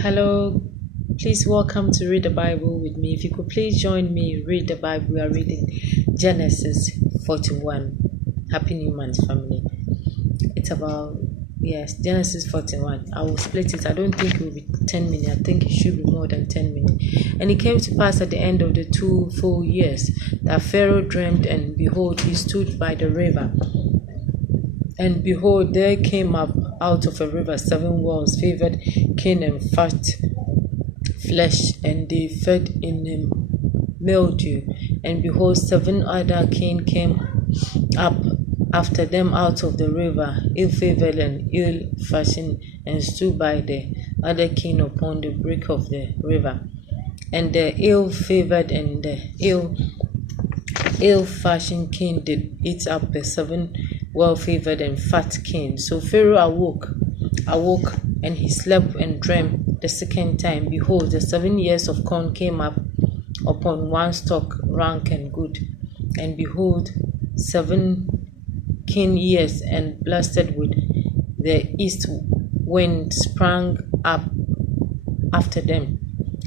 Hello, please welcome to Read the Bible with me. If you could please join me, read the Bible. We are reading Genesis 41. Happy New Month, family. It's about, yes, Genesis 41. I will split it. I don't think it will be 10 minutes. I think it should be more than 10 minutes. And it came to pass at the end of the 2 full years that Pharaoh dreamed, and behold, he stood by the river. And behold, there came up out of a river 7 wells, favored, keen and fat flesh, and they fed in a mildew. And behold, 7 other keen came up after them out of the river, ill favored and ill fashioned, and stood by the other keen upon the brink of the river. And the ill favored and the ill fashioned king did eat up the 7 well favored and fat king. So Pharaoh awoke, and he slept and dreamed the second time. Behold, the 7 years of corn came up upon one stalk, rank and good. And behold, 7 keen years, and blasted with the east wind sprang up after them.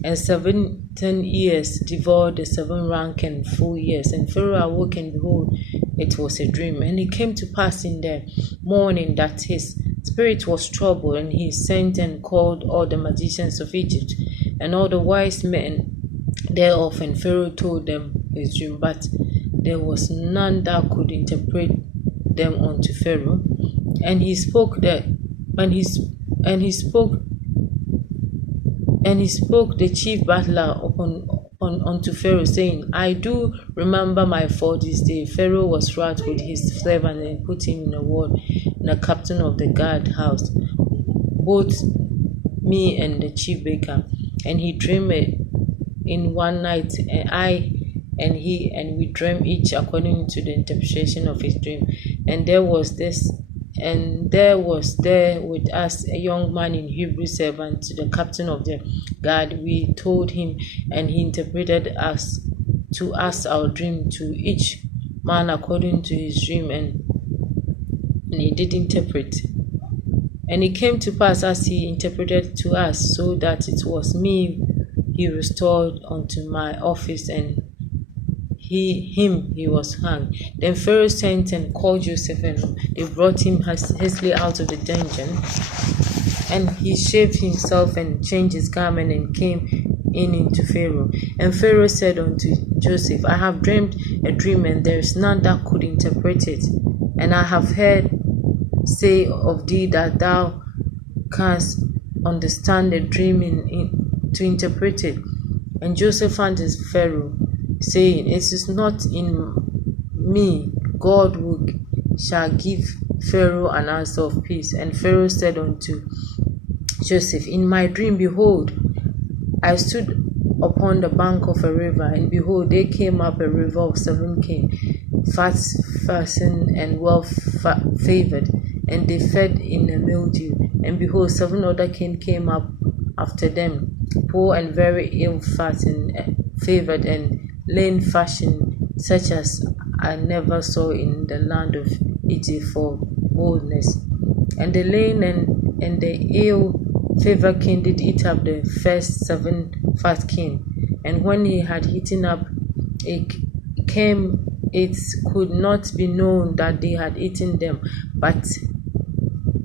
And 17 years devoured the 7 rank and full years. And Pharaoh awoke, and behold, it was a dream. And it came to pass in the morning that his spirit was troubled, and he sent and called all the magicians of Egypt and all the wise men thereof. And Pharaoh told them his dream, but there was none that could interpret them unto Pharaoh. And he spoke the chief battler unto Pharaoh, saying, I do remember my fault this day. Pharaoh was wrath with his servant, and put him in a ward, in a captain of the guard house, both me and the chief baker. And he dreamed in one night, and I and he, and we dreamed each according to the interpretation of his dream. And there was there with us a young man in Hebrew, servant to the captain of the guard. We told him, and he interpreted to us our dream, to each man according to his dream, and he did interpret. And it came to pass as he interpreted to us, so that it was me he restored unto my office, and he was hung. Then Pharaoh sent and called Joseph, and they brought him hastily out of the dungeon. And he shaved himself and changed his garment, and came in into Pharaoh. And Pharaoh said unto Joseph, I have dreamed a dream, and there is none that could interpret it. And I have heard say of thee that thou canst understand a dream to interpret it. And Joseph answered Pharaoh, saying, It is not in me. God shall give Pharaoh an answer of peace. And Pharaoh said unto Joseph, In my dream, behold, I stood upon the bank of a river, and behold, there came up a river of 7 kine, fat fastened and well favored, and they fed in a mildew. And behold, 7 other kine came up after them, poor and very ill fattened, favored and lean fashion, such as I never saw in the land of Egypt for boldness. And the lean and the ill favored king did eat up the first 7 fat kine. And when he had eaten up, it could not be known that they had eaten them, but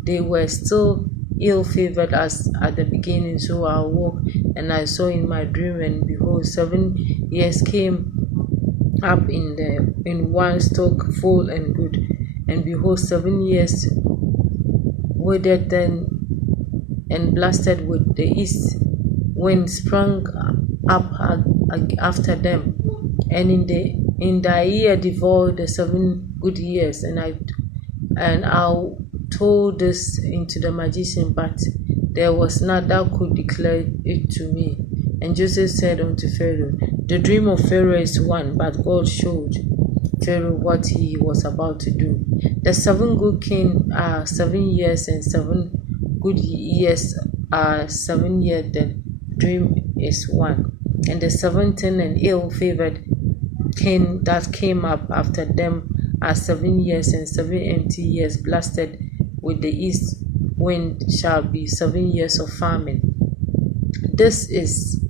they were still ill favored as at the beginning. So I awoke, and I saw in my dream, and behold, 7 years came up in one stalk, full and good. And behold, 7 years withered then, and blasted with the east wind sprang up after them. And in thy year devoured the 7 good years. And I told this into the magician, but there was none that could declare it to me. And Joseph said unto Pharaoh, The dream of Pharaoh is one, but God showed Pharaoh what he was about to do. The 7 good kine are 7 years, and 7 good years are 7 years. The dream is one. And the 17 and ill favored kine that came up after them are 7 years, and 7 empty years, blasted with the east wind shall be 7 years of famine. This is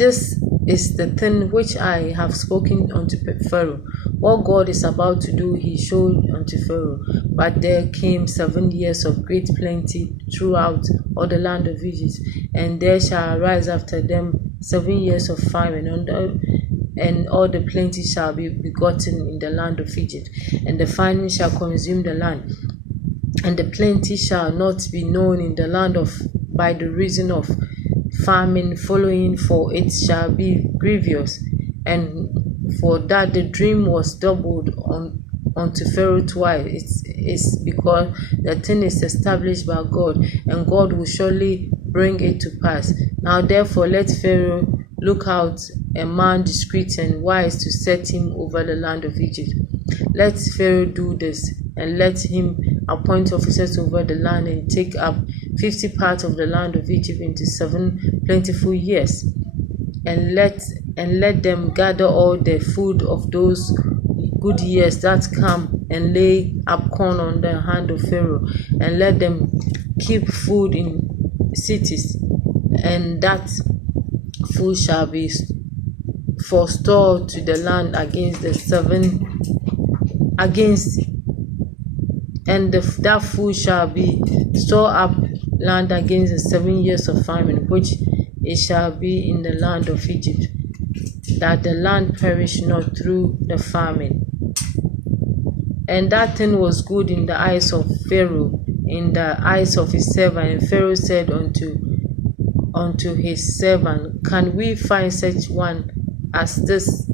this is the thing which I have spoken unto Pharaoh. What God is about to do, he showed unto Pharaoh. But there came 7 years of great plenty throughout all the land of Egypt, and there shall arise after them 7 years of famine, and all the plenty shall be begotten in the land of Egypt, and the famine shall consume the land, and the plenty shall not be known in the land of by the reason of famine following, for it shall be grievous, and for that the dream was doubled unto Pharaoh twice. It's because the thing is established by God, and God will surely bring it to pass. Now therefore let Pharaoh look out a man discreet and wise to set him over the land of Egypt. Let Pharaoh do this, and let him appoint officers over the land, and take up 50 parts of the land of Egypt into 7 plentiful years, and let them gather all the food of those good years that come, and lay up corn on the hand of Pharaoh, and let them keep food in cities, and that food shall be forestalled to the land against the 7 against and that food shall be stored up land against the 7 years of famine, which it shall be in the land of Egypt, that the land perish not through the famine. And that thing was good in the eyes of Pharaoh, in the eyes of his servant. And Pharaoh said unto his servant, Can we find such one as this,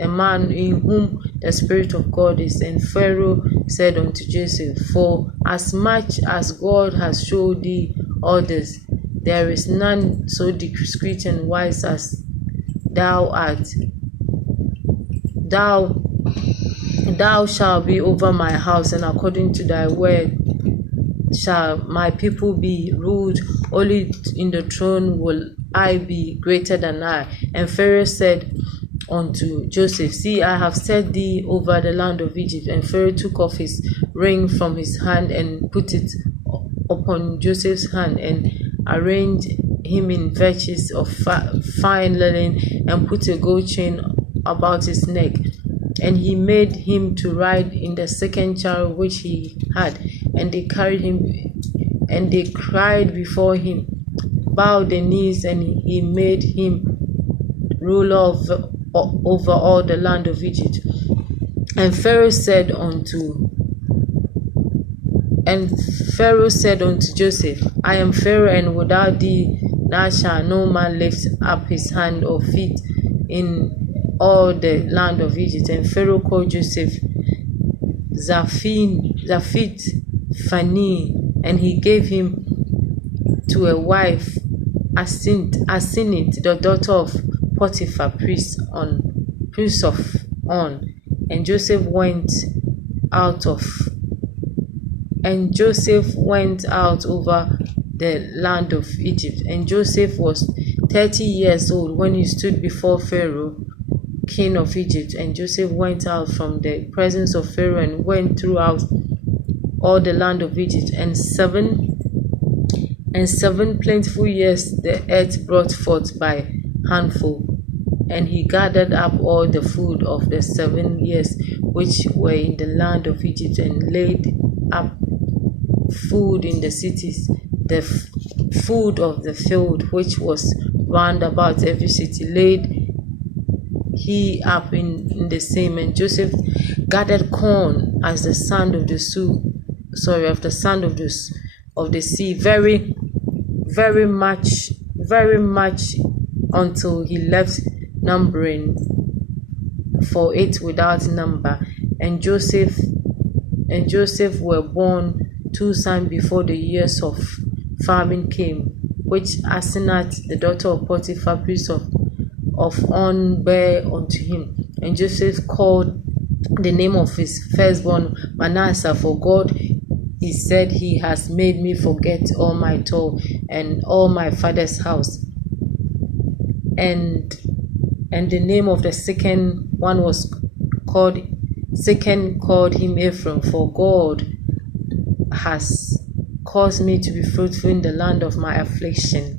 a man in whom the Spirit of God is? And Pharaoh said unto Joseph, For as much as God has showed thee all this, there is none so discreet and wise as thou art. Thou shalt be over my house, and according to thy word shall my people be ruled. Only in the throne will I be greater than I. And Pharaoh said unto Joseph, See, I have set thee over the land of Egypt. And Pharaoh took off his ring from his hand, and put it upon Joseph's hand, and arranged him in virtues of fine linen, and put a gold chain about his neck. And he made him to ride in the second chariot which he had, and they carried him, and they cried before him, bowed their knees, and he made him ruler over all the land of Egypt. And Pharaoh said unto Joseph, I am Pharaoh, and without thee now shall no man lift up his hand or feet in all the land of Egypt. And Pharaoh called Joseph Zaphit Phani, and he gave him to a wife, Aseneth, the daughter of Potiphar, priest of On. And Joseph went out over the land of Egypt. And Joseph was 30 years old when he stood before Pharaoh, king of Egypt. And Joseph went out from the presence of Pharaoh, and went throughout all the land of Egypt. And seven plentiful years the earth brought forth by handful. And he gathered up all the food of the 7 years which were in the land of Egypt, and laid up food in the cities, the food of the field which was round about every city, laid he up in the same. And Joseph gathered corn as the sand of the sea, very much, until he left numbering for it without number. And Joseph were born 2 sons before the years of famine came, which Asenath, the daughter of Potiphar, priest of On, bare unto him. And Joseph called the name of his firstborn Manasseh, for God, he said, He has made me forget all my toil and all my father's house. And the name of the second one was called him Ephraim, for God has Cause me to be fruitful in the land of my affliction.